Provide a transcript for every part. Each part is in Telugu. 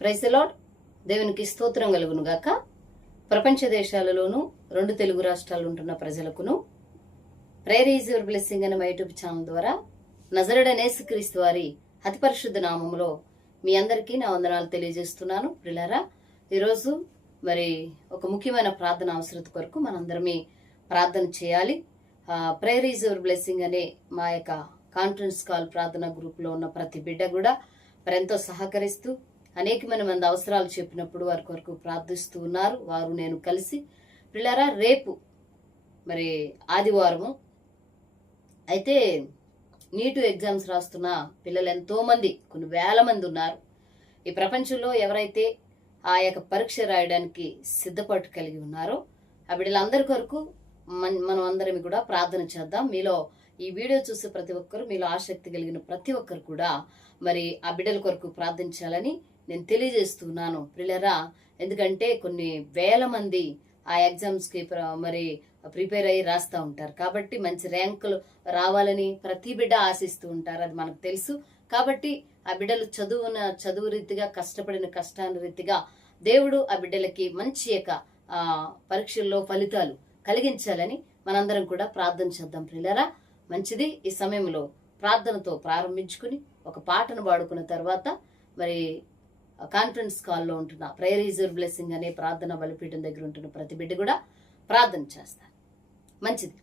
Praise the lord. దేవునికి స్తోత్రం కలుగును గాక. ప్రపంచ దేశాలలోనూ 2 తెలుగు రాష్ట్రాలు ఉంటున్న ప్రజలకును ప్రేయర్ ఈజ్ యువర్ బ్లెస్సింగ్ అనే మా యూట్యూబ్ ఛానల్ ద్వారా నజరేయుడైన యేసుక్రీస్తు వారి అతి పరిశుద్ధ నామములో మీ అందరికీ నా వందనాలు తెలియజేస్తున్నాను. ప్రియులారా, ఈరోజు మరి ఒక ముఖ్యమైన ప్రార్థన అవసరత కొరకు మనందరమే ప్రార్థన చేయాలి. ప్రేయర్ ఈజ్ యువర్ బ్లెస్సింగ్ అనే మా యొక్క కాన్ఫరెన్స్ కాల్ ప్రార్థన గ్రూప్లో ఉన్న ప్రతి బిడ్డ కూడా మరి ఎంతో సహకరిస్తూ అనేకమైన మంది అవసరాలు చెప్పినప్పుడు వారి కొరకు ప్రార్థిస్తూ ఉన్నారు. వారు నేను కలిసి పిల్లరా రేపు మరి ఆదివారము అయితే నీటు ఎగ్జామ్స్ రాస్తున్న పిల్లలు ఎంతో మంది, కొన్ని వేల మంది ఉన్నారు. ఈ ప్రపంచంలో ఎవరైతే ఆ యొక్క పరీక్ష రాయడానికి సిద్ధపాటు కలిగి ఉన్నారో ఆ బిడ్డలందరి కొరకు మనం అందరం కూడా ప్రార్థన చేద్దాం. మీలో ఈ వీడియో చూసే ప్రతి ఒక్కరు, మీలో ఆసక్తి కలిగిన ప్రతి ఒక్కరు కూడా మరి ఆ బిడ్డల కొరకు ప్రార్థించాలని నేను తెలియజేస్తున్నాను ప్రియులారా. ఎందుకంటే కొన్ని వేల మంది ఆ ఎగ్జామ్స్కి మరి ప్రిపేర్ అయ్యి రాస్తూ ఉంటారు. కాబట్టి మంచి ర్యాంకులు రావాలని ప్రతి బిడ్డ ఆశిస్తూ ఉంటారు, అది మనకు తెలుసు. కాబట్టి ఆ బిడ్డలు చదువు రీతిగా కష్టపడిన కష్టాన్ని రీతిగా దేవుడు ఆ బిడ్డలకి మంచి యొక్క పరీక్షల్లో ఫలితాలు కలిగించాలని మనందరం కూడా ప్రార్థన చేద్దాం ప్రియులారా. మంచిది. ఈ సమయంలో ప్రార్థనతో ప్రారంభించుకుని ఒక పాటను పాడుకున్న తర్వాత మరి కాన్ఫరెన్స్ కాల్లో ఉంటున్న ప్రేయర్ ఈజ్ యువర్ బ్లెస్సింగ్ అనే ప్రార్థన బలిపీఠం దగ్గర ఉంటున్న ప్రతి బిడ్డ కూడా ప్రార్థన చేస్తారు. మంచిది.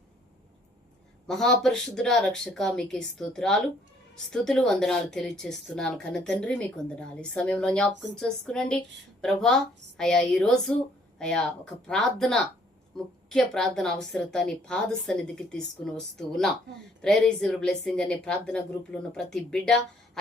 మహాపరిశుద్ధుడా రక్షక, మీకే స్తోత్రాలు, స్తుతులు, వందనాలు తెలియజేస్తున్నాను. కన్న తండ్రి మీకు వందనాలు. ఈ సమయంలో జ్ఞాపకం చేసుకునండి ప్రభా. అయా ఈరోజు అయా ఒక ప్రార్థన, ముఖ్య ప్రార్థన అవసరత నీ పాద సన్నిధికి తీసుకుని వస్తూ ఉన్నాం. ప్రేయర్ ఈజ్ యువర్ బ్లెస్సింగ్ అనే ప్రార్థన గ్రూప్ లో ఉన్న ప్రతి బిడ్డ,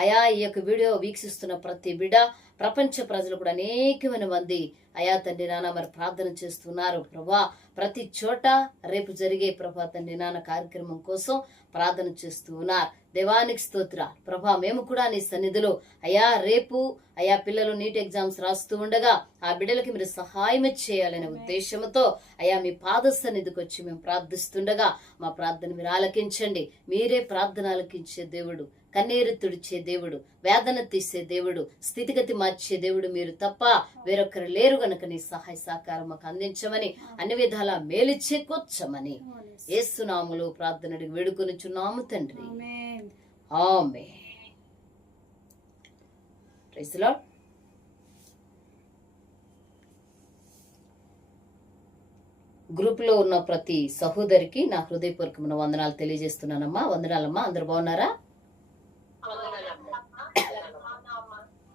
అయా ఈ యొక్క వీడియో వీక్షిస్తున్న ప్రతి బిడ్డ, ప్రపంచ ప్రజలు కూడా అనేకమైన మంది అయా తండ్రి నాన్న మరి ప్రార్థన చేస్తున్నారు ప్రభా. ప్రతి చోట రేపు జరిగే ప్రభా తండ్రి నాన్న కార్యక్రమం కోసం ప్రార్థన చేస్తూ ఉన్నారు. దేవానికి స్తోత్ర ప్రభా. మేము కూడా నీ సన్నిధిలో అయా రేపు అయా పిల్లలు నీట్ ఎగ్జామ్స్ రాస్తూ ఉండగా ఆ బిడ్డలకి మీరు సహాయం చేయాలనే ఉద్దేశంతో అయా మీ పాద సన్నిధికి వచ్చి మేము ప్రార్థిస్తుండగా మా ప్రార్థన మీరు ఆలకించండి. మీరే ప్రార్థన ఆలకించే దేవుడు, కన్నీరు తుడిచే దేవుడు, వేదన తీసే దేవుడు, స్థితిగతి మార్చే దేవుడు మీరు తప్ప వేరొకరు లేరు గనుక నీ సహాయ సహకారం మాకు అందించమని, అన్ని విధాలా మేలు చేకూర్చమని యేసునామములో ప్రార్థనకు వేడుకొనుచున్నాము తండ్రి. ఆమేన్. Praise the lord. గ్రూప్ లో ఉన్న ప్రతి సహోదరికి నా హృదయపూర్వకమైన వందనాలు తెలియజేస్తున్నానమ్మా. వందనాలమ్మా. అందరు బాగున్నారా?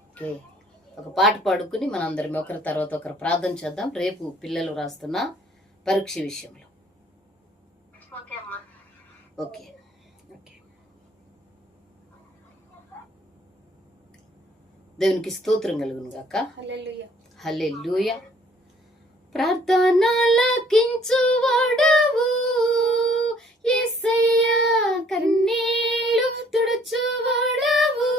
ఓకే, ఒక పాట పాడుకుని మనందరం ఒకరి తర్వాత ఒకరు ప్రార్థన చేద్దాం రేపు పిల్లలు రాస్తున్న పరీక్ష విషయంలో. Okay okay. దేవునికి స్తోత్రం కలుగును గాక. హల్లెలూయా హల్లెలూయా. ప్రార్థనలకించు వాడవు యేసయ్యా, కన్నీళ్లు తుడుచు వాడవు.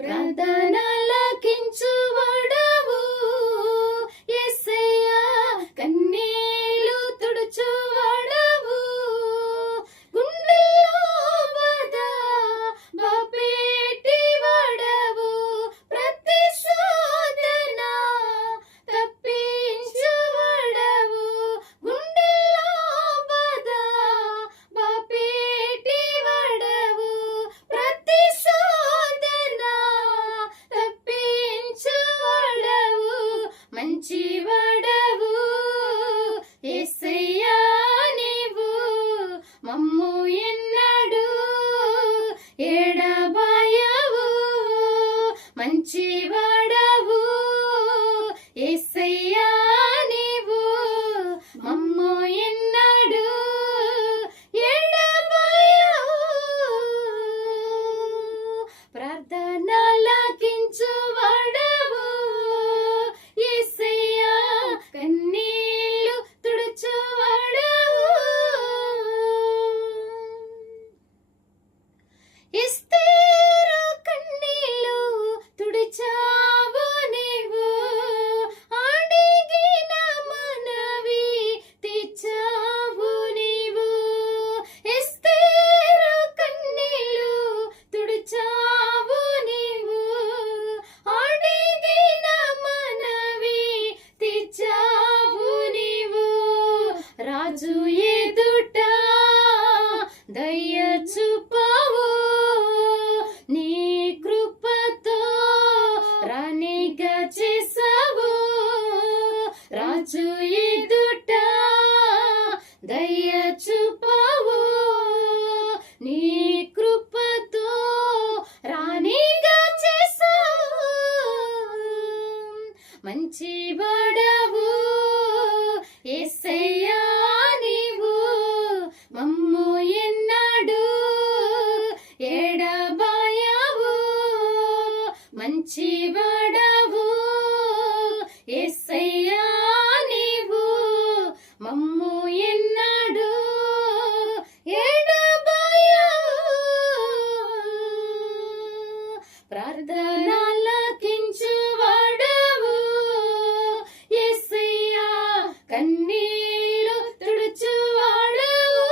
ప్రార్థనలకించు వాడవు యేసయ్యా, కన్నీళ్లు తుడుచు వాడవు. గుండెల్లో బాధ బాపెట్టి వాడవు, ప్రతి శోధన తప్పించు వాడవు. గుండెల్లో బాధ బాపెట్టి వాడవు, ప్రతి శోధన తప్పించు వాడవు. మంచి వాడవు యేసయ్యా నీవు, మమ్ము ఎన్నడు ఎడబాయవు. మంచి వాడవు యేసయ్యా నీవు, మమ్ము ఎన్నడు ఎడబాయవు. ప్రార్థనలకించు వాడవు యేసయ్యా, కన్నీళ్లు తుడుచు రాజు ఎదుట దయ చూపవు, నీ కృపతో రాణిగా చేసావు. రాజు ఎదుట దయ చూపవు, నీ కృపతో రాణిగా చేసావు. మంచి వాడవు యేసయ్యా నీవు, మమ్ము ఎన్నడు ఎడబాయవు. మంచి వాడవు యేసయ్యా నీవు, మమ్ము ఎన్నడు ఎడబాయవు. ప్రార్థనలకించు వాడవు యేసయ్యా, కన్నీరు తుడుచువాడవు.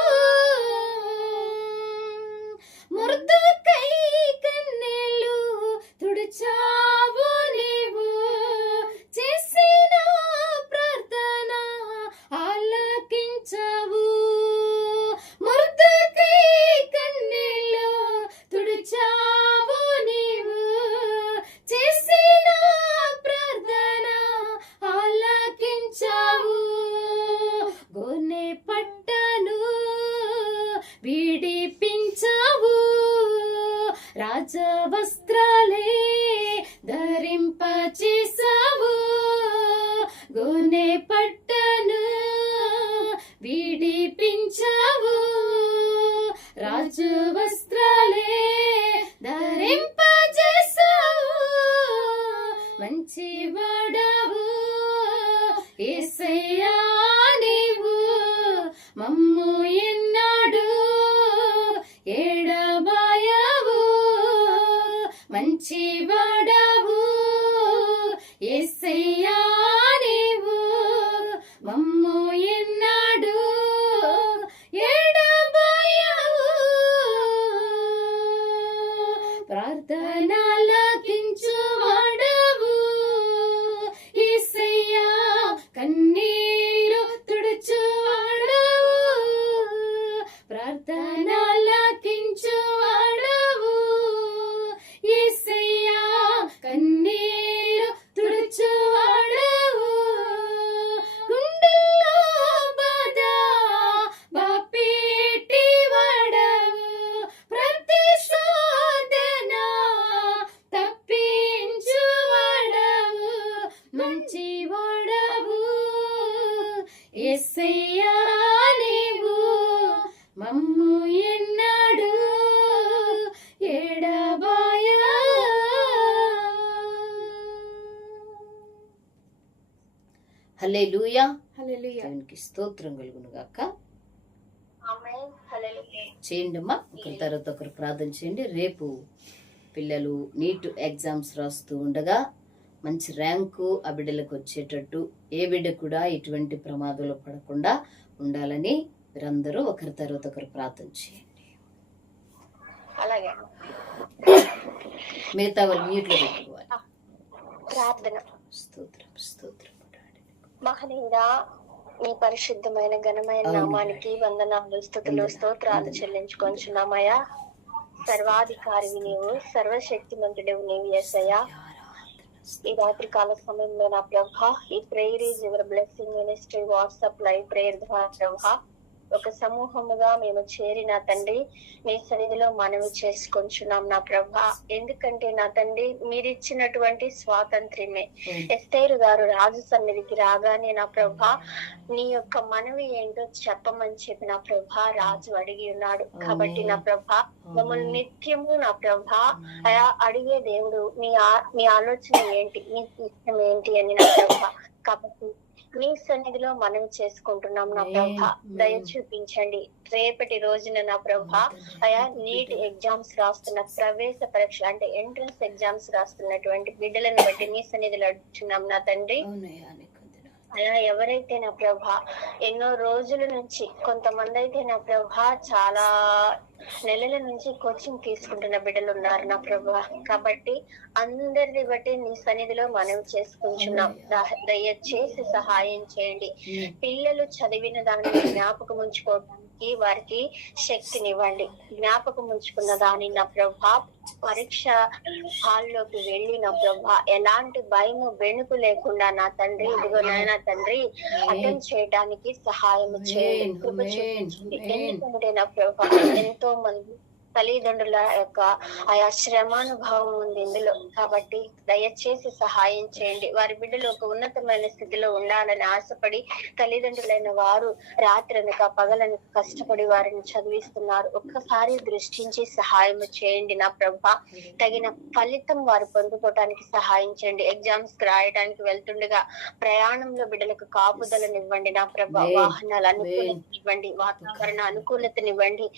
ముర్దకై కన్నీళ్ళు తుడిచావు నీవు, చేసిన ప్రార్థన ఆలకించావు. ముర్దకై కన్నీళ్ళు తుడిచావు నీవు, చేసిన ప్రార్థన ఆలకించావు. గోనె పట్టను విడిపించావు, రాజవస్త్రాలే ధరింపచేసావు. గోనె పట్టను విడిపించావు, రాజవస్త్రాలే ధరింపచేసావు. మంచి వాడవు యేసయ్యా నీవు, మమ్ము ఎన్నడు ఎడబాయవు. మంచి వాడవు యేసయ్యా నీవు, మమ్ము ఎన్నడు ఎడబాయవు. ప్రార్థనలకించు వాడవు యేసయ్యా, కన్నీరు తుడుచువాడవు. ప్రార్థనలకించు వాడవు యేసయ్యా, కన్నీరు తుడుచువాడవు. గుండెల్లో బాధ బాపెట్టి వాడవు, ప్రతి శోధన తప్పించు వాడవు. మంచి వాడవు యేసయ్యా నీవు, మమ్ము ఎన్నడు ఎడబాయవు. హల్లెలూయా. హల్లెలూయా. దేవునికి స్తోత్రం కలుగును గాక. ఆమేన్. హల్లెలూయా. చేయండి అమ్మా, ఒకరి తర్వాత ఒకరు ప్రార్థన చేయండి. రేపు పిల్లలు నీట్ ఎగ్జామ్స్ రాస్తూ ఉండగా మంచి ర్యాంకు ఆ బిడ్డలకు వచ్చేటట్టు, ఏ బిడ్డ కూడా ఎటువంటి ప్రమాదంలో పడకుండా ఉండాలని మీరందరూ ఒకరి తర్వాత ఒకరు ప్రార్థన చేయండి. అలాగే మిగతా వాళ్ళు మ్యూట్లో పెట్టుకోవాలి. ప్రార్థన. స్తోత్రం స్తోత్రం. మహనీయుడా, మీ పరిశుద్ధమైన ఘనమైన నామానికి వందనాలు, స్తుతులు, స్తోత్రాలు చెల్లించుకొంచున్నామయ్యా. సర్వాధికారివి నీవు, సర్వశక్తిమంతుడవు నీవు యేసయ్యా. ఈ రాత్రి కాల సమయంలో నా ప్రభా, ఈ prayer is your blessing ministry WhatsApp live prayer ద్వారా ప్రభా, ఒక సమూహముగా మేము చేరిన తండ్రి మీ సన్నిధిలో మనవి చేసుకొంచున్నాం నా ప్రభా. ఎందుకంటే నా తండ్రి మీరిచ్చినటువంటి స్వాతంత్ర్యమే. ఎస్తేరు గారు రాజు సన్నిధికి రాగానే నా ప్రభా, నీ యొక్క మనవి ఏంటో చెప్పమని చెప్పి నా ప్రభా రాజు అడిగి ఉన్నాడు. కాబట్టి నా ప్రభా, మమ్మల్ని నిత్యము నా ప్రభా అడిగే దేవుడు, మీ ఆలోచన ఏంటి, మీ ఇష్టం ఏంటి అని నా ప్రభా. కాబట్టి మీ సన్నిధిలో మనం చేసుకుంటున్నాం నా ప్రభా. దయ చూపించండి. రేపటి రోజున నా ప్రభా నీట్ ఎగ్జామ్స్ రాస్తున్న, ప్రవేశ పరీక్ష అంటే ఎంట్రన్స్ ఎగ్జామ్స్ రాస్తున్నటువంటి బిడ్డలను బట్టి మీ సన్నిధిలో అడుగుతున్నాం నా తండ్రి. అయా ఎవరైతే నా ప్రభా ఎన్నో రోజుల నుంచి, కొంతమంది అయితే నా ప్రభా చాలా నెలల నుంచి కోచింగ్ తీసుకుంటున్న బిడ్డలు ఉన్నారు నా ప్రభా. కాబట్టి అందరిని బట్టి నీ సన్నిధిలో మనవి చేసుకుంటున్నాం. దయచేసి సహాయం చేయండి. పిల్లలు చదివిన దాన్ని జ్ఞాపకం ఉంచుకోవడానికి వారికి శక్తినివ్వండి. జ్ఞాపకం ఉంచుకున్న దాన్ని నా ప్రభా పరీక్ష హాల్లోకి వెళ్ళి నా ప్రభా ఎలాంటి భయము వెనుకు లేకుండా నా తండ్రి, ఇదిగో నాయన తండ్రి, అటెండ్ చేయడానికి సహాయం చేయండి, కృప చూపించండి. ఎందుకంటే నా ప్రభా ఎంతో మంది తల్లిదండ్రుల యొక్క ఆయా శ్రమానుభవం ఉంది ఇందులో. కాబట్టి దయచేసి సహాయం చేయండి. వారి బిడ్డలు ఒక ఉన్నతమైన స్థితిలో ఉండాలని ఆశపడి తల్లిదండ్రులైన వారు రాత్రనక పగలనక కష్టపడి వారిని చదివిస్తున్నారు. ఒక్కసారి దృష్టించి సహాయం చేయండి నా ప్రభా. తగిన ఫలితం వారు పొందుకోవడానికి సహాయం చేయండి. ఎగ్జామ్స్ కి రాయడానికి వెళ్తుండగా ప్రయాణంలో బిడ్డలకు కాపుదలనివ్వండి నా ప్రభా. వాహనాల అనుకూలతనివ్వండి, వాతావరణ అనుకూలతనివ్వండి,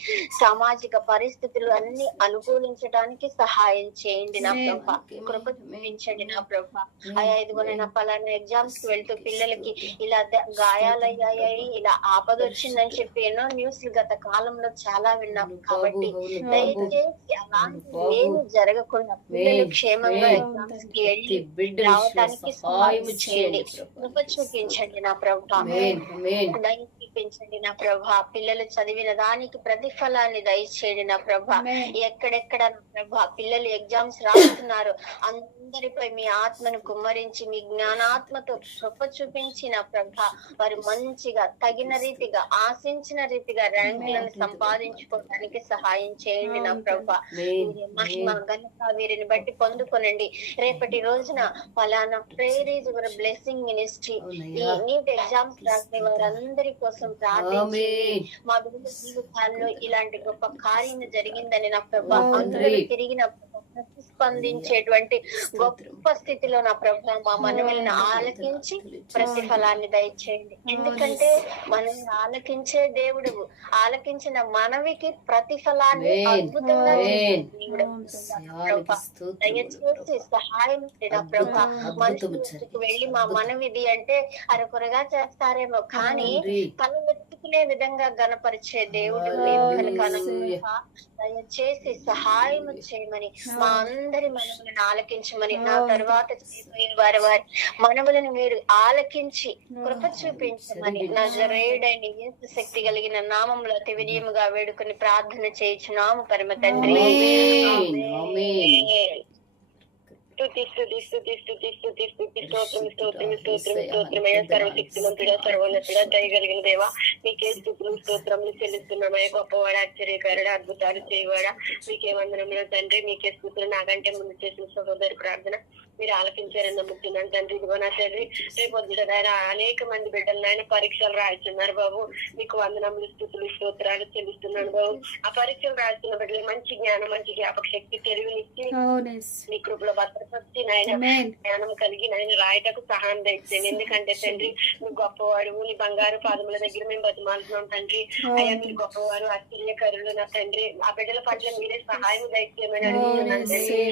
సామాజిక పరిస్థితులు అన్ని అనుకూలించడానికి సహాయం చేయండి నా ప్రభా. కృప చూపించండి నా ప్రభా. అయ్యా ఇదిగో నేను పలానా ఎగ్జామ్స్ కి వెళ్తూ పిల్లలకి ఇలా గాయాలయ్యాయి, ఇలా ఆపద వచ్చిందని చెప్పి ఎన్నో న్యూస్లు గత కాలంలో చాలా విన్నాం. కాబట్టి దయచేసి అలాంటి ఏమి జరగకుండా పిల్లలు క్షేమంగా ఎగ్జామ్స్ కి వెళ్ళి రావడానికి సహాయం చేయండి. కృప చూపించండి నా ప్రభా. దయచేపించండి నా ప్రభా. పిల్లలు చదివిన దానికి ప్రతిఫలాన్ని దయచేయండి నా ప్రభా. ఎక్కడెక్కడ నా ప్రభా పిల్లలు ఎగ్జామ్స్ రాస్తున్నారు, అందరిపై మీ ఆత్మను కుమ్మరించి మీ జ్ఞానాత్మతో కృప చూపించిన ప్రభా వారు మంచిగా తగిన రీతిగా ఆశించిన రీతిగా ర్యాంకులను సంపాదించుకోవడానికి సహాయం చేయండి నా ప్రభా. మహిమ ఘనత వీరిని బట్టి పొందుకొనండి. రేపటి రోజున ఫలానా prayer is your blessing ministry ఈ నీట్ ఎగ్జామ్స్ రాసే వారందరి కోసం ప్రార్థించి మా బిడ్డల జీవితాల్లో ఇలాంటి గొప్ప కార్యం జరిగిందని నా ప్రభా అందరూ తిరిగిన ప్రతిస్పందించేటువంటి గొప్ప స్థితిలో నా ప్రభా మా మనవిని ఆలకించి ప్రతిఫలాన్ని దయచేయండి. ఎందుకంటే మనల్ని ఆలకించే దేవుడు, ఆలకించిన మనవికి ప్రతిఫలాన్ని అద్భుతంగా దయచేసి సహాయం నా ప్రభా. మనుషులకు వెళ్ళి మా మనవిది అంటే అరకొరగా చేస్తారేమో, కానీ తన వెతుకునే విధంగా గణపరిచే దేవుడు దయచేసి సహాయం చేయమని మా అందరి మనవులను ఆలకించమని, నా తర్వాత వారి వారి మనవులను మీరు ఆలకించి కృప చూపించమని నజరేయుడైన యేసు శక్తి కలిగిన నామంలో అతి వినయముగా వేడుకొని ప్రార్థన చేయుచున్నాము పరమ తండ్రి. సర్వశక్తిమంతుడా, సర్వోన్నతుడా, దయగలిగిన దేవా, మీకే స్తుతులు స్తోత్రములు చెల్లిస్తున్నామయ్యా. గొప్పవాడా, ఆశ్చర్యకారుడా, అద్భుతాలు చేయవాడా, మీకే వందనములు తండ్రి. మీకే స్తుతులు. నాకంటే ముందు చేసిన సహోదరి ప్రార్థన మీరు ఆలకించారని నమ్ముతున్నాను తండ్రి. ఇదిగో నా తండ్రి రేపొద్దుట ఆయన అనేక మంది బిడ్డలు ఆయన పరీక్షలు రాస్తున్నారు బాబు. మీకు వందనములు స్తుతులు స్తోత్రాలు చెల్లిస్తున్నాను బాబు. ఆ పరీక్షలు రాస్తున్న బిడ్డలు మంచి జ్ఞానం, మంచి జ్ఞాపక శక్తి, తెలివినిచ్చి మీ కృపలో భద్రపరిచి నాయన జ్ఞానం కలిగి నాయన రాయటకు సహాయం దయచేయండి. ఎందుకంటే తండ్రి నువ్వు గొప్పవాడు, నీ బంగారు పాదముల దగ్గర మేము బతిమాలుతున్నాం తండ్రి. అయ్యా మీరు గొప్పవారు, ఆశ్చర్యకరులు నా తండ్రి. ఆ బిడ్డల పట్ల మీరే సహాయం దయచేయమని అడుగుతున్నాను తండ్రి.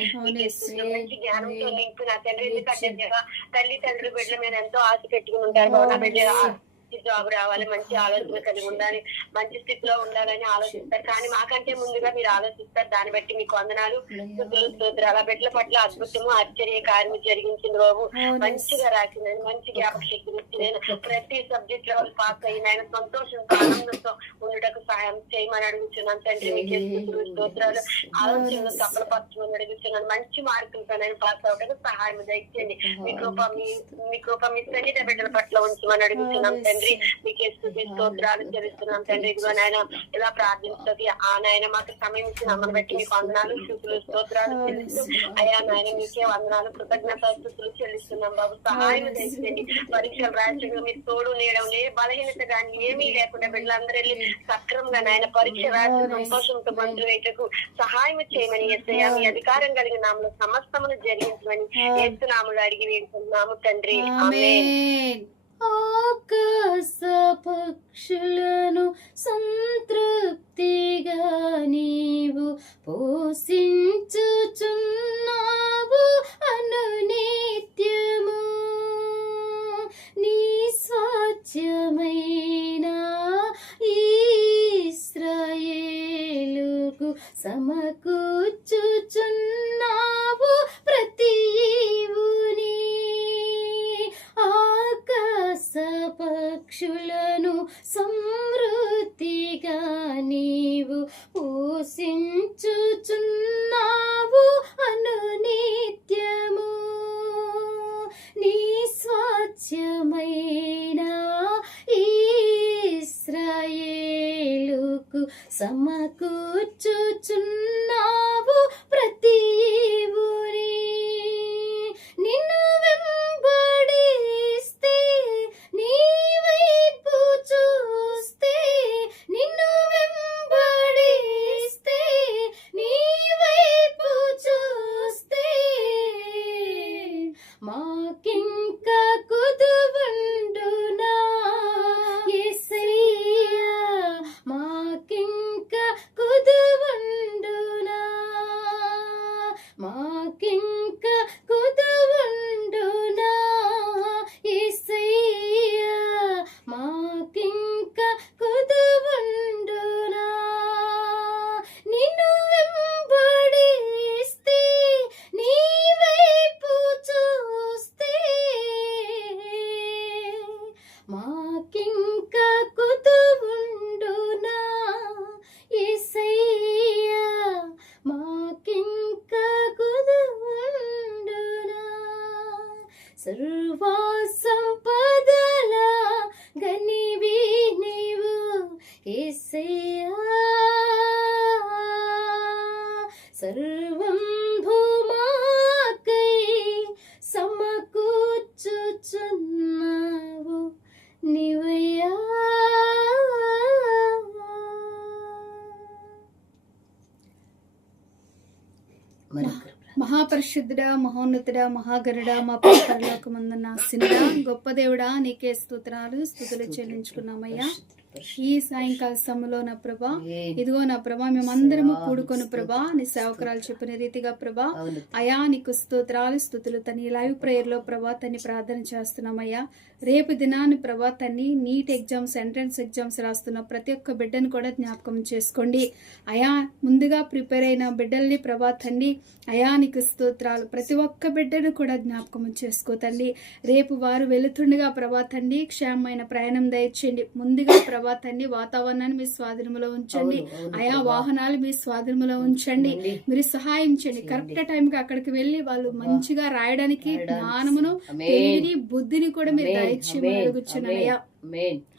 మంచి జ్ఞానంతో నా తండ్రి. ఎందుకంటే తల్లి తండ్రి బిడ్డల మీద ఎంతో ఆశ పెట్టుకుని ఉంటారు బాబు. నా బిడ్డ జాబ్ రావాలి, మంచి ఆలోచన కలిగి ఉండాలి, మంచి స్థితిలో ఉండాలని ఆలోచిస్తారు. కానీ మాకంటే ముందుగా మీరు ఆలోచిస్తారు. దాన్ని బట్టి మీకు వందనాలు, స్తోత్రాలు. బిడ్డల పట్ల అద్భుతము, ఆశ్చర్య కార్యం జరిగించింది బాబు. మంచిగా రాసిందని, మంచి జ్ఞాపక శక్తిని ఇచ్చి నేను ప్రతి సబ్జెక్ట్ లో పాస్ అయ్యి ఆయన సంతోషంతో ఆనందంతో ఉండటకు సహాయం చేయమని అడుగుతున్నాను తండ్రి. మీకే స్తోత్రాలు. ఆలోచనలు సఫలపరచమని అడుగుతున్నాను. మంచి మార్కులతో నేను పాస్ అవడానికి సహాయం దయచేయండి. మీ కృప మీ సన్నిధి బిడ్డల పట్ల ఉంచమని అడుగుతున్నాం తండ్రి. మీకే స్తుతి స్తోత్రాలు చెల్లిస్తున్నాం తండ్రి. ఇదిగో నాయన ఇలా ప్రార్థిస్తుంది ఆ నాయన మాకు సమయం ఇచ్చి నమ్మని బట్టి మీకు వందనాలు, స్తుతులు స్తోత్రాలు చెల్లిస్తూ అయ్యా నాయన మీకే వందనాలు, కృతజ్ఞత స్తుతులు చెల్లిస్తున్నాం బాబు. సహాయం చేయండి. పరీక్షలు రాష్ట్రంగా మీరు తోడు నేయడం, ఏ బలహీనత కానీ ఏమీ లేకుండా బిడ్డలందరూ వెళ్ళి సక్రమంగా నాయన పరీక్ష రాసి సంతోషంతో మంత్రులు వేటకు సహాయం చేయమని యేసయ్యా మీ అధికారం కలిగిన నామలో సమస్తమును జరిగించమని యేసు నామములో అడిగి వేడుకుంటున్నాము తండ్రి. ఆమేన్. ఆకాశ పక్షులను సంతృప్తిగా నీవు పోషించుచున్నావు అనునిత్యము. నీ సమకూర్చుచున్నావు ప్రతి ఈవుని. ఆకాశ పక్షులను సమృద్ధిగా నీవు పోషించుచున్నావు అనునిత్యము. నీ స్వాస్థ్యమైన ఇశ్రాయేలుకు సమకూర్చుచున్నావు ప్రతి ఊరి. నిన్ను వెంబడిస్తే నీ వైపు చూస్తే, నిన్ను వెంబడిస్తే నీ వైపు చూస్తే, మాకింక కుదువుండునా యేసయ్యా, మాకింక కుదువుండునా, మాకింక కుదువుండునా యేసయ్యా, మాకింక కుదువుండునా. నిన్ను వెంబడిస్తే నీ వైపు చూస్తే, మాకింక కుదువుండునా యేసయ్యా, మాకింక కుదువుండునా. సర్వ సంపదల గనివి నీవు యేసయ్యా, సర్వం భూమాకై సమకూర్చుచున్నావు నీవయ్యా. మహాపరిశుద్ధుడా, మహోన్నతుడా, మహాగరుడా, మా పరలోకమందున్న ఆసీనుడా, గొప్ప దేవుడా, నీకే స్తుతులు చెల్లించుకున్నామయ్యా. ఈ సాయంకాల సమయంలో నా ప్రభా, ఇదిగో నా ప్రభా, మేమందరము కూడుకొని ప్రభా, నీ సేవకురాలు చెప్పిన రీతిగా ప్రభా, అయా నీకు స్తుతులు తని లైవ్ ప్రేయర్ లో ప్రభా తన్ని ప్రార్థన చేస్తున్నామయ్యా. రేపు దినాన్ని ప్రభా తన్ని నీట్ ఎగ్జామ్స్, ఎంట్రన్స్ ఎగ్జామ్స్ రాస్తున్న ప్రతి ఒక్క బిడ్డను కూడా జ్ఞాపకం చేసుకోండి అయా. ముందుగా ప్రిపేర్ అయిన బిడ్డల్ని ప్రభా తండ్రి అయా నీకు స్తోత్రాలు. ప్రతి ఒక్క బిడ్డను కూడా జ్ఞాపకం చేసుకో తండ్రి. రేపు వారు వెళుతుండగా ప్రభా తండ్రి క్షేమమైన ప్రయాణం దయచేయండి. ముందుగా ప్రభా తండ్రి వాతావరణాన్ని మీ స్వాధీనంలో ఉంచండి అయా. వాహనాలు మీ స్వాధీనంలో ఉంచండి. మీరు సహాయం చేయండి. కరెక్ట్ టైంకి అక్కడికి వెళ్ళి వాళ్ళు మంచిగా రాయడానికి జ్ఞానమును, తెలివిని, బుద్ధిని కూడా మీరు దయచేయమని అడుగుచున్నానయ్యా.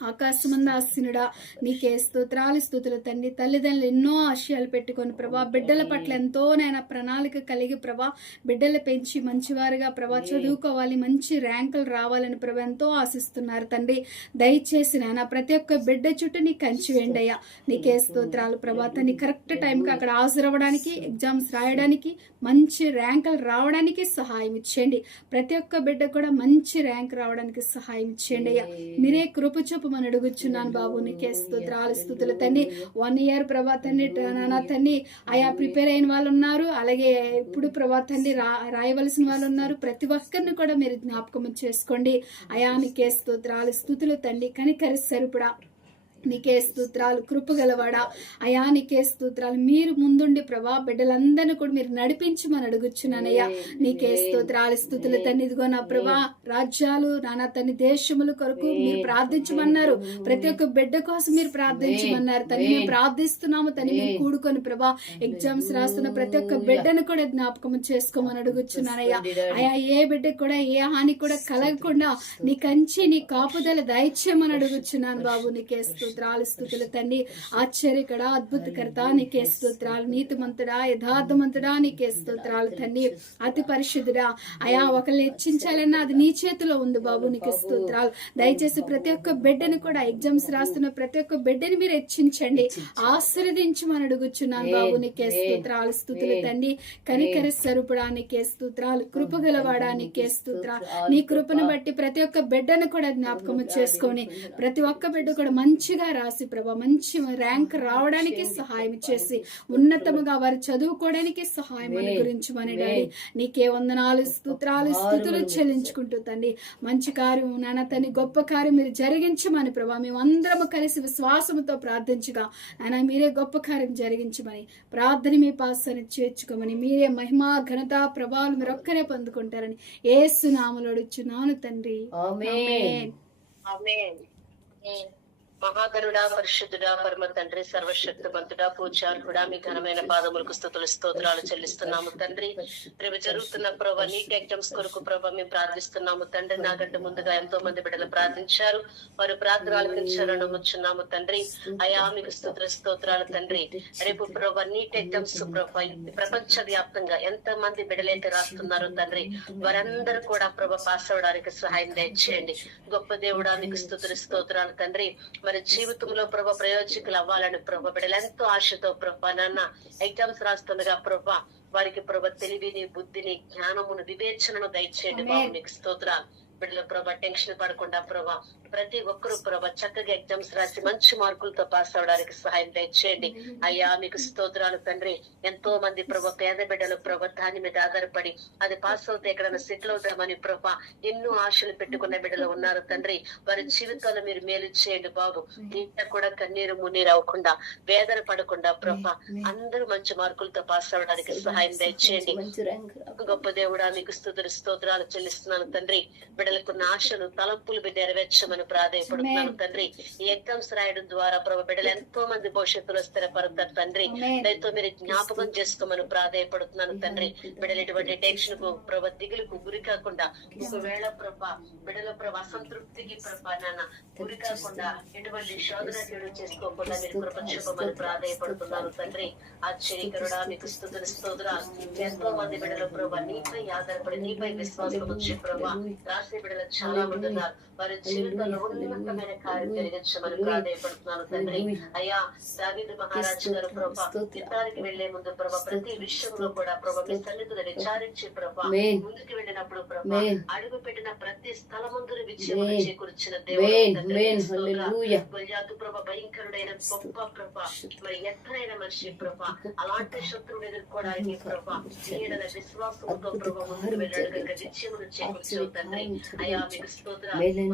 ఆకాశమంద ఆసీనుడా, నీకే స్తుతులు తండ్రి. తల్లిదండ్రులు ఎన్నో ఆశయాలు పెట్టుకొని ప్రభా బిడ్డల పట్ల ఎంతో నైనా ప్రణాళిక కలిగి ప్రభా బిడ్డలు పెంచి మంచివారుగా ప్రభా చదువుకోవాలి, మంచి ర్యాంకులు రావాలని ప్రభా ఎంతో ఆశిస్తున్నారు తండ్రి. దయచేసి నాయన ప్రతి ఒక్క బిడ్డ చుట్టూ నీ కంచి వేయండి అయ్యా. నీకే స్తోత్రాలు ప్రభా తండ్రి. కరెక్ట్ టైంకి అక్కడ హాజరవ్వడానికి, ఎగ్జామ్స్ రాయడానికి, మంచి ర్యాంకులు రావడానికి సహాయం ఇచ్చేయండి. ప్రతి ఒక్క బిడ్డ కూడా మంచి ర్యాంక్ రావడానికి సహాయం ఇచ్చేయండి అయ్యా. మీరే కృప చూపమని అడుగుచున్నాను బాబు. నీకే స్తుతులు తండ్రి. 1 year ప్రభా తండ్రి నానా తండ్రి ఆయా ప్రిపేర్ అయిన వాళ్ళు ఉన్నారు, అలాగే ఇప్పుడు ప్రభా తండ్రి రాయవలసిన వాళ్ళు ఉన్నారు. ప్రతి ఒక్కరిని కూడా మీరు జ్ఞాపకం చేసుకోండి అయా. నీకే స్తుతులు తండ్రి. కనికరి సరిపడా నీకే స్తోత్రాలు. కృపగలవాడా అయా నీకే స్తోత్రాలు. మీరు ముందుండి ప్రభా బిడ్డలందరినీ కూడా మీరు నడిపించమని అడుగుచున్నానయ్యా. నీకే స్తోత్రాలు స్తుతులు తండ్రి. ఇదిగో నా ప్రభా రాజ్యాలు నానా తన్ని దేశముల కొరకు మీరు ప్రార్థించమన్నారు. ప్రతి ఒక్క బిడ్డ కోసం మీరు ప్రార్థించమన్నారు తన్ని. మేము ప్రార్థిస్తున్నాము తని. మేము కూడుకొని ప్రభా ఎగ్జామ్స్ రాస్తున్న ప్రతి ఒక్క బిడ్డను కూడా జ్ఞాపకం చేసుకోమని అడుగుచున్నానయ్యా. అయా ఏ బిడ్డ కూడా ఏ హాని కూడా కలగకుండా నీ కంచి నీ కాపుదల దయచేయమని అడుగుచున్నాను బాబు. నీకే స్తుతులు తండ్రి. ఆశ్చర్యకర అద్భుతకర్త నీకే స్తోత్రాలు. నీతిమంతుడా యథార్థమంతుడా నీకే స్తోత్రాలు తండ్రి. అతి పరిశుద్ధుడా అయా ఒకరిని హెచ్చించాలన్నా అది నీ చేతిలో ఉంది బాబు. నీకే స్తోత్రాలు. దయచేసి ప్రతి ఒక్క బిడ్డను కూడా ఎగ్జామ్స్ రాస్తున్న ప్రతి ఒక్క బిడ్డని మీరు హెచ్చించండి, ఆశీర్వదించమని అడుగుచున్నాను బాబు. నీకే స్తోత్రాలు స్తుతులు తండ్రి. కనికర స్వరూపుడా నీకే స్తోత్రాలు. కృపగలవాడా నీకే స్తోత్రాలు. నీ కృపను బట్టి ప్రతి ఒక్క బిడ్డను కూడా జ్ఞాపకం చేసుకొని ప్రతి ఒక్క బిడ్డ కూడా మంచి మంచిగా రాసి ప్రభా మంచి ర్యాంక్ రావడానికి సహాయం చేసి ఉన్నతముగా వారు చదువుకోవడానికి సహాయం అనుగ్రహించమని డాడీ నీకే వందనాలు స్తోత్రాలు స్తుతులు చెల్లించుకుంటూ తండ్రి మంచి కార్యం నాన్న తండ్రి గొప్ప కార్యం మీరు జరిగించమని ప్రభా మేము అందరము కలిసి విశ్వాసముతో ప్రార్థించగా ఆయన మీరే గొప్ప కార్యం జరిగించమని ప్రార్థన మీ పాసాన్ని చేర్చుకోమని మీరే మహిమ ఘనత ప్రభావం మీరు ఒక్కరే పొందుకుంటారని యేసు నామములో అడుగుచున్నాను తండ్రి ఆమేన్. ఆమేన్. మహాగరుడా పరిశుద్ధుడా పరమ తండ్రి సర్వశక్తిమంతుడా పూజార్హుడా మీ ఘనమైన పాదములకు స్థుతులు స్తోత్రాలు చెల్లిస్తున్నాము తండ్రి. రేపు జరుగుతున్న ప్రభా నీట్ ఎగ్జామ్స్ కొరకు ప్రభా మేము ప్రార్థిస్తున్నాము తండ్రి. నాకంటే ముందుగా ఎంతో మంది బిడ్డలు ప్రార్థించారు, వారు ప్రార్థన ఆలకించాలని నమ్ముచున్నాము తండ్రి. అయా మీకు స్తోత్రాలు తండ్రి. రేపు ప్రభా నీట్ ఎగ్జామ్స్ ప్రభా ప్రపంచ వ్యాప్తంగా ఎంత మంది బిడ్డలైతే రాస్తున్నారో తండ్రి, వారందరూ కూడా ప్రభా పాస్ అవడానికి సహాయం దయచేయండి. గొప్ప దేవుడా మీకు స్తోత్రాలు తండ్రి. మరి జీవితంలో ప్రభా ప్రయోజకులు అవ్వాలని ప్రభా బిడ్డలు ఎంతో ఆశతో ప్రభా నాన్న ఎగ్జామ్స్ రాస్తుండగా ప్రభా వారికి ప్రభా తెలివిని బుద్ధిని జ్ఞానమును వివేచనను దయచేయండి బాబు. మీకు స్తోత్రాలు. బిడ్డలు ప్రభా టెన్షన్ పడకుండా ప్రభా ప్రతి ఒక్కరూ ప్రభా చక్కగా ఎగ్జామ్స్ రాసి మంచి మార్కులతో పాస్ అవడానికి సహాయం దయచేయండి. అయ్యా మీకు స్తోత్రాలు తండ్రి. ఎంతో మంది ప్రభా పేద బిడ్డలు ప్రభా దాని మీద ఆధారపడి అది పాస్ అవుతే ఎక్కడైనా సెటిల్ అవుతామని ప్రభా ఎన్నో ఆశలు పెట్టుకున్న బిడ్డలు ఉన్నారు తండ్రి. వారి జీవితాల్లో మీరు మేలు చేయండి బాబు. ఇంత కూడా కన్నీరు మున్నీరు అవ్వకుండా వేదన పడకుండా ప్రభా అందరూ మంచి మార్కులతో పాస్ అవడానికి సహాయం దయచేయండి. గొప్ప దేవుడా మీకు స్తోత్రాలు చెల్లిస్తున్నాను తండ్రి. బిడ్డలకున్న ఆశలు తలంపులు నెరవేర్చమని ప్రాధాయపడుతున్నాను తండ్రి. ఈ ఎగ్జామ్స్ రాయడం ద్వారా ప్రభు బిడ్డలు ఎంతో మంది భవిష్యత్తులో స్థిరపడతారు తండ్రి. దయతో మీరు జ్ఞాపకం చేసుకోమని ప్రాధాయపడుతున్నాను తండ్రి. బిడ్డలు ఎటువంటి టెన్షన్ కు ప్రభు దిగులుకు గురి కాకుండా ఒకవేళ ప్రభా బిడ్డల ప్రభు అసంతృప్తికి ప్రభా నాన్న గురి కాకుండా ఎటువంటి శోధన చేసుకోకుండా మీరు ప్రపంచమని ప్రాధాయపడుతున్నాను తండ్రి. ఆశ్చర్యకరుడా మీకు స్తోత్రాలు. ఎంతో మంది బిడ్డలు ప్రభా నీపై ఆధారపడి నీపై విశ్వాసం వచ్చే ప్రభా రాసే బిడ్డలు చాలా మంది ఉన్నారు. వారి జీవితంలో ఉన్నతమైన కార్యం జరిగించమని ప్రాధాయపడుతున్నాను తండ్రి. అయ్యా దావీదు మహారాజు గారు ప్రభా యుద్ధానికి వెళ్లే ముందు ప్రభా ప్రతి విషయంలో కూడా ప్రభా మీ సన్నిధిని విచారించి ప్రభా ముందుకు వెళ్ళినప్పుడు ప్రభా అడుగు పెట్టిన ప్రతి స్థలమందును విజయం చేకూర్చిన దేవుడు ప్రభా భయంకరుడైన గొప్ప ప్రభా మరి ఎత్తనైన మనిషి ప్రభా అలాంటి శత్రువుని ఎదుర్కోవడానికి ప్రభా విశ్వాసంతో ప్రభా ముందుకు వెళ్ళాడు కనుక విజయమును చేకూర్చావు తండ్రి. అయ్యా మీకు స్తోత్రాలు.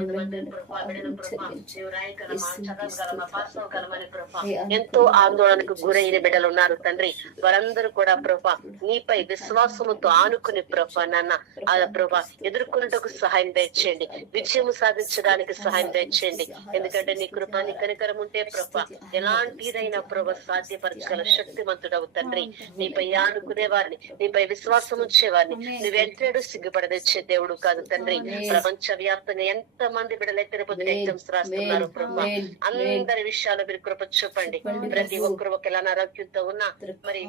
ఎంతో ఆందోళనకు గురైన బిడ్డలు ఉన్నారు తండ్రి. వారందరూ కూడా ప్రభా నీపై విశ్వాసముతో ఆనుకుని ప్రభా నాన్న ఆ ప్రభా ఎదుర్కొన్నటకు సహాయం దయచేయండి. విజయం సాధించడానికి సహాయం దయచేయండి. ఎందుకంటే నీ కృప నీ కనికరం ఉంటే ప్రభా ఎలాంటిదైనా ప్రభా సాధ్యపరచగల శక్తిమంతుడవు తండ్రి. నీపై ఆనుకునే వారిని నీపై విశ్వాసం ఉంచేవారిని నువ్వెంటాడు సిగ్గుపడదచ్చే దేవుడు కాదు తండ్రి. ప్రపంచ వ్యాప్తంగా ఎంత మంది బిడ్డలైతే ఎగ్జామ్స్ రాస్తున్నారు ప్రభా అందరి విషయాలు మీరు కృప చూపండి. ప్రతి ఒక్కరు ఒకేలా అనారోగ్యంతో ఉన్నా మరి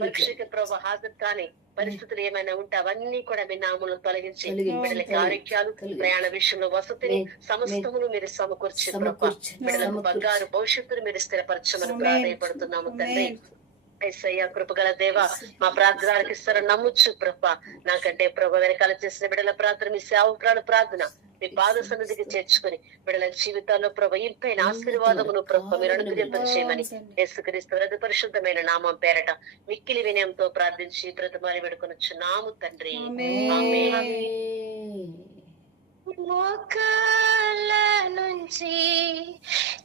పరీక్షకి ప్రభా హాజరు కానీ పరిస్థితులు ఏమైనా ఉంటే అవన్నీ కూడా మీ నామూలను తొలగించి బిడ్డలకి ఆరోగ్యాలు ప్రయాణ విషయంలో వసతిని సమస్తమును మీరు సమకూర్చి ప్రభా బిడ్డలకు బంగారు భవిష్యత్తును మీరు స్థిరపరచమని ప్రాధాయపడుతున్నాము తండ్రి. ఏసయ్య కృపగల దేవా మా ప్రార్థనకి ఇస్తారని నమ్ముచ్చు ప్రభా. నాకంటే ప్రభా వెనకాల చేసిన బిడ్డల ప్రార్థన మీ సేవకురాలు ప్రార్థన మీ పాద సన్నిధికి చేర్చుకుని బిడ్డల జీవితాల్లో ప్రభా ఇంపైన ఆశీర్వాదమును ప్రభా మీరు అనుగ్రహింప చేయమని యేసుక్రీస్తు రథ పరిశుద్ధమైన నామం పేరట మిక్కిలి వినయంతో ప్రార్థించి బ్రతమాలి వేడుకొనుచున్నాము తండ్రి. ఆమేన్. మోకాళ్ళ నుంచి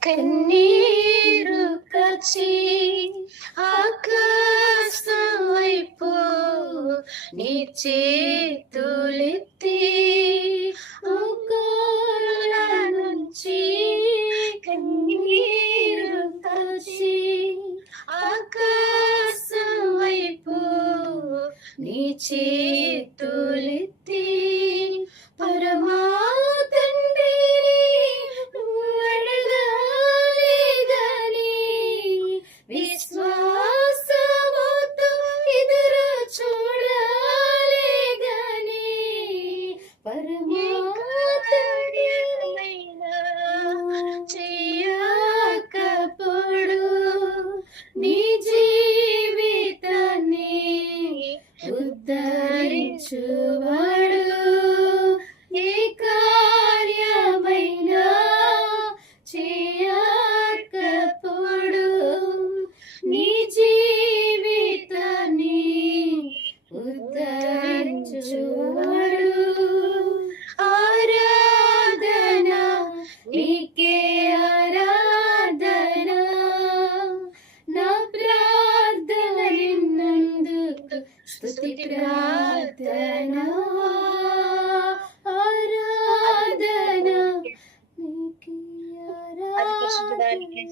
కన్నీరు కచ్చి ఆకాశం వైపు నీ చేతులెత్తి మోకాళ్ళ నుంచి కన్నీరు కచ్చి ఆకాశం వైపు నీ చేతులెత్తి పరమా తండ్రిని అడగాలి గాని విశ్వాసముతో ఎదురు చూడాలి గాని పరమా తండ్రినైనా చేయకపోడు నీ జీవితాన్ని ఉద్ధరి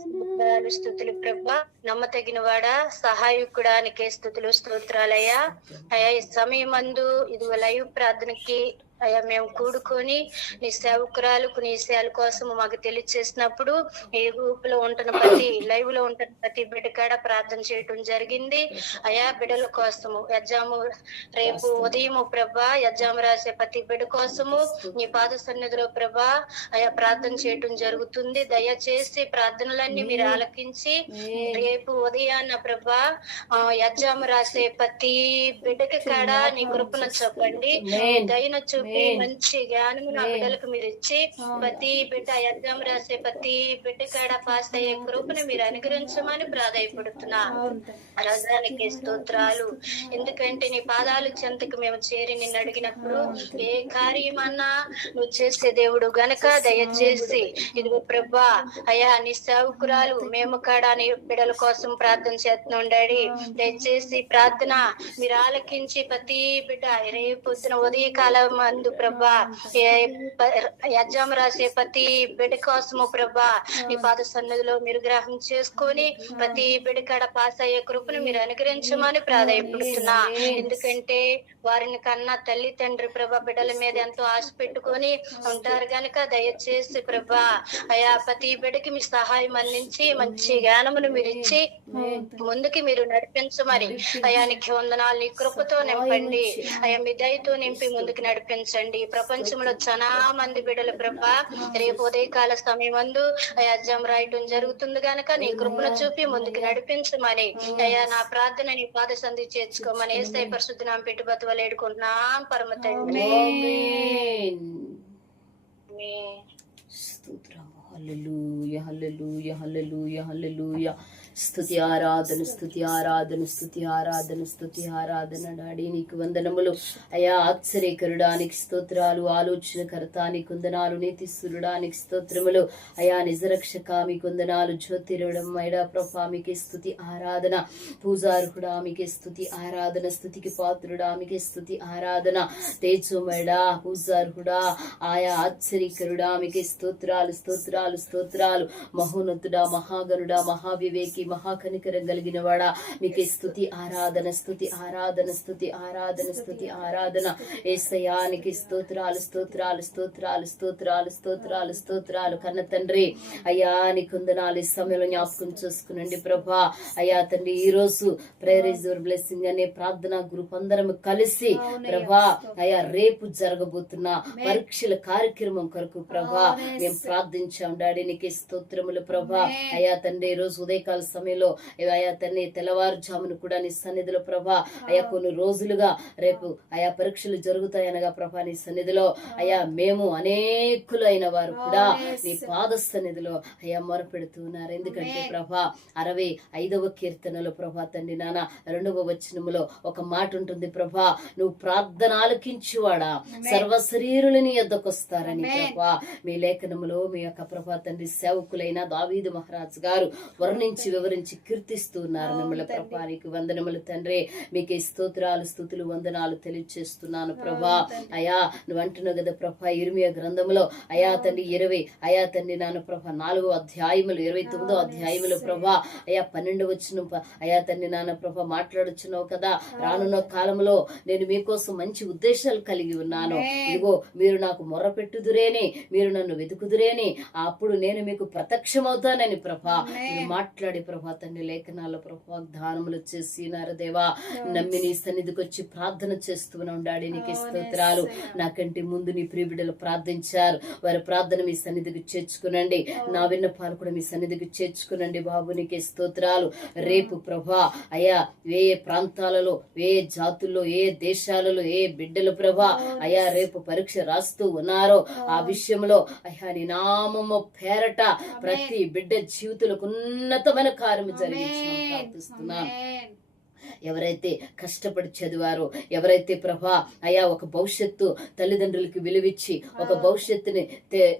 స్తోత్రాలు స్తుతులు ప్రభా. నమ్మతగిన వాడా, సహాయకుడానికి స్తుతులు స్తోత్రాలయ్యా. అయ్యా ఈ సమయం మందు ఇదిగో లైవ్ ప్రార్థనకి అయ్యా మేము కూడుకొని నీ సేవకురాలకు నీ సేవల కోసం మాకు తెలియచేసినప్పుడు ఈ గ్రూప్ లో ఉంటున్న ప్రతి లైవ్ లో ఉంటున్న ప్రతి బిడ్డ కాడ ప్రార్థన చేయటం జరిగింది. అయా బిడ్డల కోసము ఎగ్జాము రేపు ఉదయము ప్రభా ఎగ్జామ్ రాసే ప్రతి బిడ్డ కోసము నీ పాద సన్నిధిలో ప్రభా అయా ప్రార్థన చేయటం జరుగుతుంది. దయచేసి ప్రార్థనలన్నీ మీరు ఆలకించి రేపు ఉదయాన్న ప్రభా ఎగ్జామ్ రాసే ప్రతి బిడ్డకి కాడ నీ కృపను చెప్పండి. దయను చూపి మంచి జ్ఞానము నా బిడ్డలకు మీరు ఇచ్చి ప్రతి బిడ్డ ఎగ్జామ్ రాసే ప్రతి బిడ్డ కాడ పాస్ అయ్యే కృపను మీరు అనుగ్రహించమని ప్రాధాయపడుతున్నా. రజానికి స్తోత్రాలు. ఎందుకంటే నీ పాదాలు చెంతకు మేము చేరి నిన్ను అడిగినప్పుడు ఏ కార్యమన్నా నువ్వు చేసే దేవుడు గనక దయచేసి ఇదిగో ప్రభా అయ్యా నీ సేవకురాలు మేము కాడ నీ బిడ్డల కోసం ప్రార్థన చేస్తున్నాం డాడీ. దయచేసి ప్రార్థన మీరు ఆలకించి ప్రతి బిడ్డ రేపొద్దున ఉదయకాలం అందు ప్రభా ఎగ్జామ్ రాసే ప్రతి బిడ్డ కోసము ప్రభా నీ పాద సన్నిధిలో మీరు గ్రహం చేసుకొని ప్రతి బిడ్డ కాడ పాస్ అయ్యే కృపను మీరు అనుగ్రహించమని ప్రాధాయపడుతున్నా. ఎందుకంటే వారిని కన్నా తల్లి తండ్రి ప్రభా బిడ్డల మీద ఎంతో ఆశ పెట్టుకొని ఉంటారు గనక దయచేసి ప్రభా అయా ప్రతి బిడ్డకి మీ సహాయం అందించి మంచి జ్ఞానమును మీరు ఇచ్చి ముందుకి మీరు నడిపించమని అయానికి వందనాలు నీ కృపతో నింపండి. అయా మీ దయతో నింపి ముందుకు నడిపించండి. ప్రపంచంలో చాలా మంది బిడ్డల ప్రభా రేపు ఉదయకాల సమయం మందు ఎగ్జామ్ రాయటం జరుగుతుంది గనక నీ కృపను చూపి ముందుకు నడిపించమని అయ్యా నా ప్రార్థన నీ పాద సంధి చేర్చుకోమని యేసయ్య పరిశుద్ధ నామమున పెట్టి బతిమలాడుకుంటున్నాం పరమ తండ్రి. స్తోత్రం. హల్లెలూయా హల్లెలూయా హల్లెలూయా హల్లెలూయా. స్తుతి ఆరాధన స్తుతి ఆరాధన స్తుతి ఆరాధన స్తుతి ఆరాధన. డాడీ నీకు వందనములు అయా. ఆశ్చర్యకరుడానికి స్తోత్రాలు. ఆలోచనకర్త నీకు వందనాలు. నీతిస్తురుడానికి స్తోత్రములు అయా. నిజరక్షక మీకు వందనాలు. జ్యోతిరుడం మైడా ప్రభా మీకే స్తుతి ఆరాధన. పూజార్హుడా మీకే స్తుతి ఆరాధన. స్తుతికి పాత్రుడా మీకే స్తుతి ఆరాధన. తేజోమైడా పూజార్హుడా ఆయా. ఆశ్చర్యకరుడా మీకే స్తోత్రాలు స్తోత్రాలు స్తోత్రాలు. మహోన్నతుడా మహాగణుడా మహావివేకి మహాకనికరం కలిగిన వాడా మీకే స్తుతి ఆరాధన స్తుతి ఆరాధన స్తుతి ఆరాధన స్తుతి ఆరాధన. యేసయ్యానికి స్తోత్రాలు స్తోత్రాలు స్తోత్రాలు స్తోత్రాలు స్తోత్రాలు స్తోత్రాలు. కన్న తండ్రి అయ్యా నీకు వందనాలు. ఈ సమయంలో జ్ఞాపకం చేసుకునండి ప్రభా అయ్యా తండ్రి. ఈ రోజు ప్రేయర్ యువర్ బ్లెస్సింగ్ అనే ప్రార్థనా గ్రూప్ అందరం కలిసి ప్రభా అయ్యా రేపు జరగబోతున్న పరీక్షల కార్యక్రమం కొరకు ప్రభా మేము ప్రార్థించాం డాడీ. నీకే స్తోత్రములు ప్రభా అయ్యా తండ్రి. ఈ రోజు ఉదయకాల సమయంలో అయా తండ్రి తెల్లవారుజామును కూడా నీ సన్నిధిలో ప్రభా అయా కొన్ని రోజులుగా రేపు ఆయా పరీక్షలు జరుగుతాయనగా ప్రభా నీ సన్నిధిలో అయా మేము అనేకులైన వారు కూడా నీ పాద సన్నిధిలో అయా మొరపెడుతున్నారు. ఎందుకంటే ప్రభా 65వ కీర్తనలో ప్రభా తండ్రి నాన్న 2వ వచనములో ఒక మాట ఉంటుంది ప్రభా నువ్వు ప్రార్థన ఆలకించువాడా సర్వ శరీరులు నీ యొద్దకు వస్తారని ప్రభా మీ లేఖనములో మీ యొక్క ప్రభా తండ్రి సేవకులైన దావీదు మహారాజు గారు వర్ణించి వివరించి కీర్తిస్తున్నారు. మిమ్మల్ని ప్రభా నీకు వందనములు తండ్రి. మీకే స్తోత్రాలు స్తుతులు వందనాలు తెలియజేస్తున్నాను ప్రభా అయా. నువ్వు అంటున్నావు కదా ప్రభా ఇర్మియా గ్రంథములో అయా తండ్రి 20 అయా తండ్రి నాన్న ప్రభా 4వ అధ్యాయములు 29వ అధ్యాయములు ప్రభా అయా 12వ వచనం అయా తండ్రి నాన్న ప్రభా మాట్లాడుచున్నావు కదా. రానున్న కాలంలో నేను మీకోసం మంచి ఉద్దేశాలు కలిగి ఉన్నాను. ఇదిగో మీరు నాకు మొర్ర పెట్టుదురేని మీరు నన్ను వెతుకుదురేని అప్పుడు నేను మీకు ప్రత్యక్షమవుతానని ప్రభా మాట్లాడి ప్రభా తండ్రి లేఖనాల ప్రభా వాగ్దానములు చేసినారు దేవా. నమ్మి నీ సన్నిధికి వచ్చి ప్రార్థన చేస్తున్నాం డాడీ. నీకే స్తోత్రాలు. నాకంటే ముందు నీ ప్రియ బిడ్డలు ప్రార్థించారు. వారి ప్రార్థన మీ సన్నిధికి చేర్చుకునండి. నా విన్నపాలు కూడా మీ సన్నిధికి చేర్చుకునండి బాబు. నీకే స్తోత్రాలు. రేపు ప్రభా అయా ఏ ప్రాంతాలలో ఏ జాతుల్లో ఏ దేశాలలో ఏ బిడ్డలు ప్రభా అయా రేపు పరీక్ష రాస్తూ ఉన్నారో ఆ విషయంలో అయ్యా నీ నామము పేరట ప్రతి బిడ్డ జీవితంలో ఉన్నతమైన కార్యము జరిగించి ప్రార్థిస్తున్నాను. ఎవరైతే కష్టపడి చదివారో, ఎవరైతే ప్రభా అయా ఒక భవిష్యత్తు తల్లిదండ్రులకి విలువిచ్చి ఒక భవిష్యత్తుని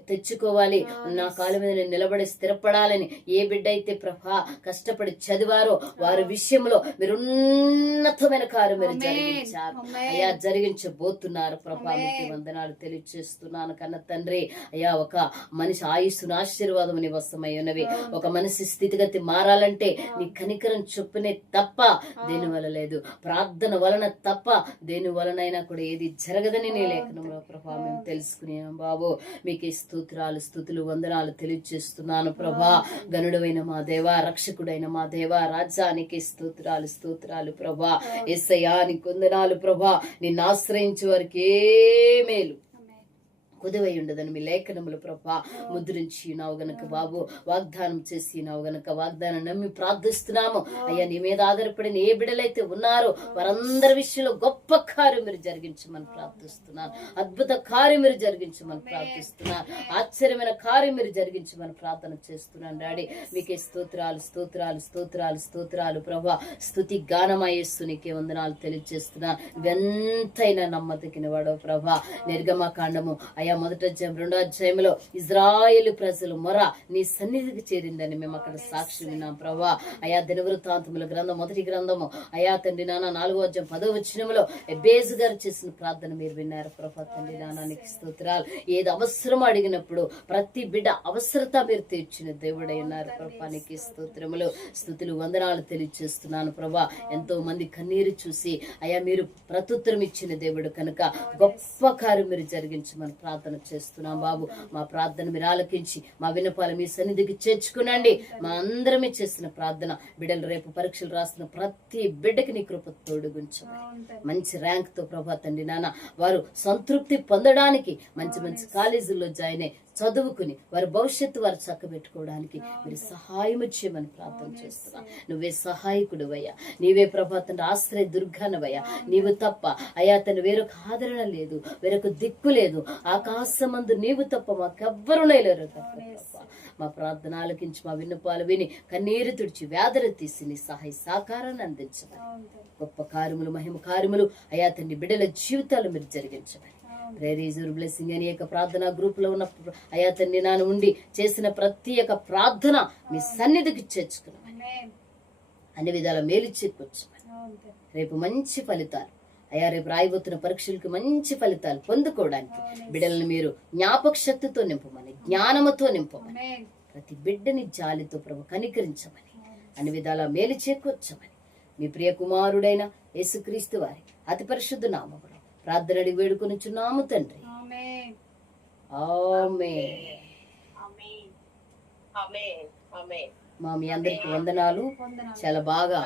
తెచ్చుకోవాలి, నా కాళ్ళ మీద నేను నిలబడి స్థిరపడాలని ఏ బిడ్డ అయితే ప్రభా కష్టపడి చదివారో వారి విషయంలో మీరు ఉన్నతమైన కార్యం మీరు జరిగించారు అయ్యా, జరిగించబోతున్నారు ప్రభా. మీకు వందనాలు తెలియజేస్తున్నాను కన్న తండ్రి. అయ్యా, ఒక మనిషి ఆయుస్సును ఆశీర్వాదం నీ వశమై ఉన్నవి. ఒక మనిషి స్థితిగతి మారాలంటే నీ కనికరం చొప్పునే తప్ప దేని వల్ల లేదు, ప్రార్థన వలన తప్ప దేని వలనైనా కూడా ఏది జరగదని నీ లేఖనంలో ప్రభా మేము తెలుసుకున్నాం బాబు. మీకే స్తోత్రాలు, స్తుతులు, వందనాలు తెలియజేస్తున్నాను ప్రభా. గనుడైన మా దేవా, రక్షకుడైన మా దేవా, రాజ్యానికి స్తోత్రాలు, స్తోత్రాలు ప్రభా. యేసయ్యా నీకు వందనాలు ప్రభా. నిన్ను ఆశ్రయించే వారికి ఏ మేలు కుదువై ఉండదని మీ లేఖనములు ప్రభా ముద్రించినావు గనక బాబు, వాగ్దానం చేసినావు గనక వాగ్దానం నమ్మి ప్రార్థిస్తున్నాము అయ్యా. నీ మీద ఆధారపడిన ఏ బిడ్డలైతే ఉన్నారో వారందరి విషయంలో గొప్ప కార్యం మీరు జరిగించమని ప్రార్థిస్తున్నాను. అద్భుత కార్యం మీరు జరిగించమని ప్రార్థిస్తున్నాను. ఆశ్చర్యమైన కార్యం మీరు జరిగించమని ప్రార్థన చేస్తున్నాను డాడీ. మీకే స్తోత్రాలు, స్తోత్రాలు, స్తోత్రాలు, స్తోత్రాలు ప్రభా. స్తుతి గానమయేస్తు నీకే వందనాలు తెలియజేస్తున్నాను. వెంతైనా నమ్మదగిన వాడో ప్రభా. నిర్గమకాండము అయ్యా 1వ అధ్యాయం 2వ అధ్యాయంలో ఇజ్రాయేలు ప్రజలు మొర నీ సన్నిధికి చేరిందని మేము అక్కడ సాక్షి విన్నాం ప్రభా. అయా దినవృత్తాంతముల గ్రంథం 1వ గ్రంథము అయా తండ్రి నాన్న 4వ అధ్యాయం 10వ వచనంలో ఎబేజు గారు చేసిన ప్రార్థన మీరు విన్నారు ప్రభా. తండ్రి నాన్న నీకు స్తోత్రాలు. ఏది అవసరం అడిగినప్పుడు ప్రతి బిడ్డ అవసరత మీరు తీర్చిన దేవుడై ఉన్నారు ప్రభా. నీకు స్తోత్రములు, స్తుతులు, వందనాలు తెలియజేస్తున్నాను ప్రభా. ఎంతో మంది కన్నీరు చూసి అయా మీరు ప్రత్యుత్తరం ఇచ్చిన దేవుడు కనుక గొప్ప కార్యం మీరు జరిగించమని ప్రార్థన చేస్తున్నాం బాబు. మా ప్రార్థన మీరు ఆలకించి మా విన్నపాలు మీ సన్నిధికి చేర్చుకునండి. మా అందరమే చేసిన ప్రార్థన బిడ్డలు రేపు పరీక్షలు రాసిన ప్రతి బిడ్డకి నీ కృప తోడుగుంచమని మంచి ర్యాంక్ తో ప్రభా తండ్రి నాన్న వారు సంతృప్తి పొందడానికి మంచి మంచి కాలేజీల్లో జాయిన్ అయ్యి చదువుకుని వారి భవిష్యత్తు వారు చక్కబెట్టుకోవడానికి మీరు సహాయం చేయమని ప్రార్థన చేస్తున్నా. నువ్వే సహాయకుడువయ్యా, నీవే ప్రభా తండ్రి ఆశ్రయ దుర్గానవయ్యా. నీవు తప్ప అయా తను వేరొక ఆదరణ లేదు, వేరొక దిక్కు లేదు. ఆకాశమందు నీవు తప్ప మాకెవ్వరు లేరు. మా ప్రార్థన ఆలకించి మా విన్నపాలు విని కన్నీరు తుడిచి వ్యాధులు తీసి నీ సహాయ సహకారాన్ని అందించమని గొప్ప కార్యములు, మహిమ కార్యములు అయా తండ్రి బిడ్డల జీవితాలు మీరు జరిగించమని ప్రేరీజర్ బ్లెస్సింగ్ అని ప్రార్థనా గ్రూప్ లో ఉన్న అయా తండ్రి నాన్న ఉండి చేసిన ప్రతి ఒక్క ప్రార్థన మీ సన్నిధికి చేర్చుకున్నామని అన్ని విధాల మేలు చేకూర్చమని రేపు మంచి ఫలితాలు అయ్యా, రేపు రాయబోతున్న పరీక్షలకు మంచి ఫలితాలు పొందుకోవడానికి బిడ్డలను మీరు జ్ఞాపక శక్తితో నింపమని, జ్ఞానముతో నింపమని, ప్రతి బిడ్డని జాలితో ప్రభు కనికరించమని, అన్ని విధాల మేలు చేకూర్చమని మీ ప్రియ కుమారుడైన యేసుక్రీస్తు వారి అతి పరిశుద్ధ నామములో ప్రార్థన అడిగి వేడుకొనుచున్నాము తండ్రి. మా మీ అందరికి వందనాలు. చాలా బాగా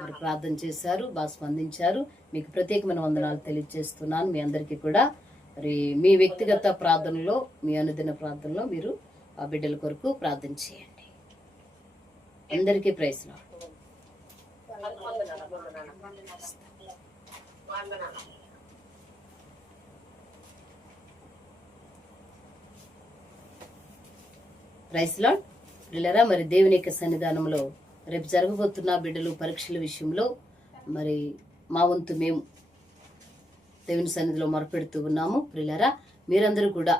మరి ప్రార్థన చేశారు, బాగా స్పందించారు. మీకు ప్రత్యేకమైన వందనాలు తెలియజేస్తున్నాను. మీ అందరికీ కూడా మరి మీ వ్యక్తిగత ప్రార్థనలో, మీ అనుదిన ప్రార్థనలో మీరు ఆ బిడ్డల కొరకు ప్రార్థన చేయండి. అందరికీ ప్రైజ్ లార్డ్. Praise lord. పిల్లరా, మరి దేవుని యొక్క సన్నిధానంలో రేపు జరగబోతున్న బిడ్డలు పరీక్షల విషయంలో మరి మా వంతు మేము దేవుని సన్నిధిలో మొరపెడుతూ ఉన్నాము. పిల్లరా, మీరందరూ కూడా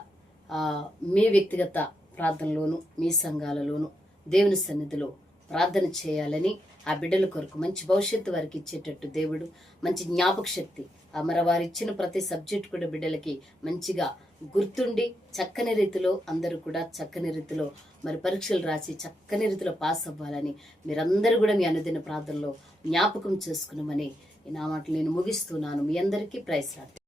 మీ వ్యక్తిగత ప్రార్థనలోను, మీ సంఘాలలోను దేవుని సన్నిధిలో ప్రార్థన చేయాలని, ఆ బిడ్డల కొరకు మంచి భవిష్యత్తు వారికి ఇచ్చేటట్టు దేవుడు మంచి జ్ఞాపక శక్తి మరి వారు ఇచ్చిన ప్రతి సబ్జెక్ట్ కూడా బిడ్డలకి మంచిగా గుర్తుండి చక్కని రీతిలో అందరూ కూడా చక్కని రీతిలో మరి పరీక్షలు రాసి చక్కని రీతిలో పాస్ అవ్వాలని మీరందరూ కూడా మీ అనుదిన ప్రార్థనలో జ్ఞాపకం చేసుకున్నామని నా మాటలు నేను ముగిస్తున్నాను. మీ అందరికీ ప్రైజ్ లార్డ్.